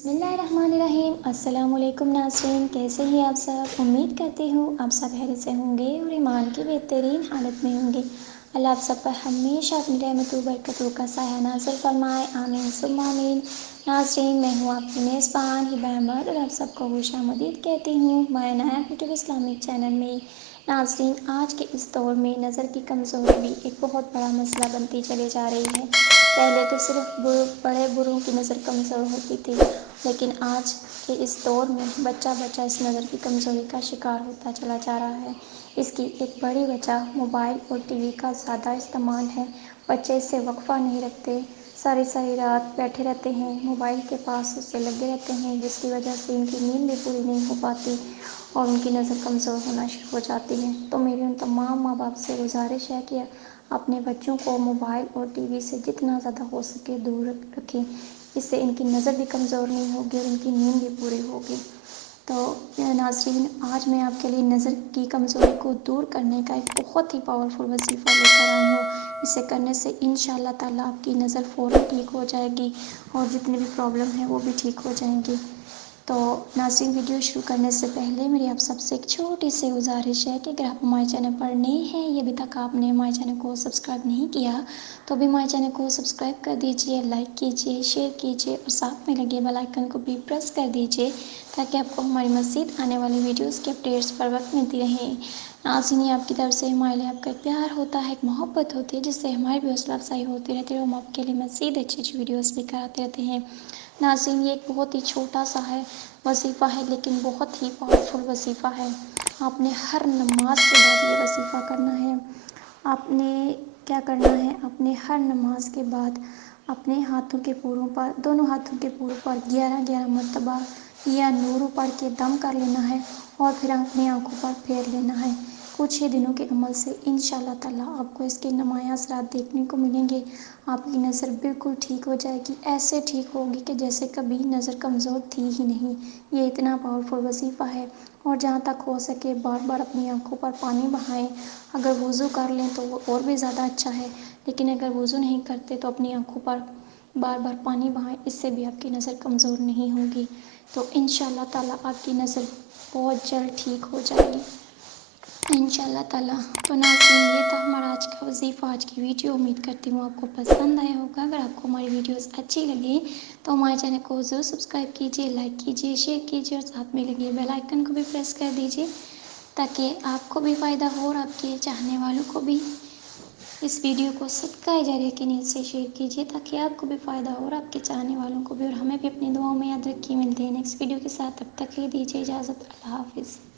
बिस्मिल्लाहिर्रहमानिर्रहीम। अस्सलाम वालेकुम नाज़रीन, कैसे हैं आप सब। उम्मीद करती हूँ आप सब खैरियत से होंगे और ईमान की बेहतरीन हालत में होंगे। अल्लाह आप सब पर हमेशा अपनी रहमतों बरकतों का साया नाज़िल फरमाए, आमीन सुम्मा आमीन। नाज़रीन, मैं हूँ आपकी मेज़बान हिबा अहमद और आप सबको खुशामदीद कहती हूँ हमारे नया यूट्यूब इस्लामिक चैनल में। नाज़रीन, आज के इस दौर में नज़र की कमज़ोरी भी एक बहुत बड़ा मसला बनती चली जा रही है। पहले तो सिर्फ बड़े बूढ़ों की नज़र कमज़ोर होती थी, लेकिन आज के इस दौर में बच्चा बच्चा इस नज़र की कमज़ोरी का शिकार होता चला जा रहा है। इसकी एक बड़ी वजह मोबाइल और टीवी का ज़्यादा इस्तेमाल है। बच्चे इससे वक्फ़ा नहीं रखते, सारी सारी रात बैठे रहते हैं, मोबाइल के पास उससे लगे रहते हैं, जिसकी वजह से उनकी नींद भी पूरी नहीं हो पाती और उनकी नज़र कमज़ोर होना शुरू हो जाती है। तो मेरी उन तमाम माँ बाप से गुजारिश है कि अपने बच्चों को मोबाइल और टीवी से जितना ज़्यादा हो सके दूर रखें। इससे इनकी नज़र भी कमज़ोर नहीं होगी और इनकी नींद भी पूरी होगी। तो नाज़रीन, आज मैं आपके लिए नज़र की कमज़ोरी को दूर करने का एक बहुत ही पावरफुल वजीफ़ा लेकर आई हूँ। इसे करने से इंशाअल्लाह ताला आपकी नज़र फ़ौरन ठीक हो जाएगी और जितनी भी प्रॉब्लम है वो भी ठीक हो जाएंगी। तो नाज़रीन, वीडियो शुरू करने से पहले मेरी आप सबसे एक छोटी सी गुजारिश है कि अगर आप हमारे चैनल पर नए हैं, ये अभी तक आपने हमारे चैनल को सब्सक्राइब नहीं किया, तो अभी हमारे चैनल को सब्सक्राइब कर दीजिए, लाइक कीजिए, शेयर कीजिए और साथ में लगे बेल आइकन को भी प्रेस कर दीजिए ताकि आपको हमारी मज़ीद आने वाली वीडियोज़ के अपडेट्स पर वक्त मिलती रहें। नाज़रीन, ये आपकी तरफ से हमारे लिए आपका एक प्यार होता है, एक मोहब्बत होती है, जिससे हमारी भी हौसला अफजाई होती रहती है और हम आपके लिए मज़ीद अच्छी अच्छी वीडियोज़ भी कराते रहते हैं। नाज़रीन, ये एक बहुत ही छोटा सा है वजीफ़ा है, लेकिन बहुत ही पावरफुल वजीफ़ा है। आपने हर नमाज के बाद ये वजीफ़ा करना है। आपने क्या करना है, अपने हर नमाज के बाद अपने हाथों के पूरों पर, दोनों हाथों के पूरों पर 11-11 मरतबा या नूरों पढ़ के दम कर लेना है और फिर अपनी आंखों पर फेर लेना है। कुछ ही दिनों के अमल से इंशाअल्लाह ताला आपको इसके नुमायाँ असरात देखने को मिलेंगे। आपकी नज़र बिल्कुल ठीक हो जाएगी, ऐसे ठीक होगी कि जैसे कभी नज़र कमज़ोर थी ही नहीं। ये इतना पावरफुल वजीफ़ा है और जहाँ तक हो सके बार बार अपनी आंखों पर पानी बहाएं। अगर वज़ू कर लें तो वो और भी ज़्यादा अच्छा है, लेकिन अगर वज़ू नहीं करते तो अपनी आंखों पर बार बार पानी बहाएं, इससे भी आपकी नज़र कमज़ोर नहीं होगी। तो इंशाअल्लाह ताला आपकी नज़र बहुत जल्द ठीक हो जाएगी इंशाअल्लाह ताला। तो नाज़रीन, ये था हमारा आज का वजीफ़ा, आज की वीडियो। उम्मीद करती हूँ आपको पसंद आया होगा। अगर आपको हमारी वीडियोस अच्छी लगे तो हमारे चैनल को ज़रूर सब्सक्राइब कीजिए, लाइक कीजिए, शेयर कीजिए और साथ में लगे बेल आइकन को भी प्रेस कर दीजिए ताकि आपको भी फ़ायदा हो और आपके चाहने वालों को भी। इस वीडियो को सदका जारिया की नीयत से शेयर कीजिए ताकि आपको भी फ़ायदा हो और आपके चाहने वालों को भी, और हमें भी अपनी दुआओं में याद रखिए। मिलते हैं नेक्स्ट वीडियो के साथ, तब तक के लिए दीजिए इजाज़त। अल्लाह हाफ़िज़।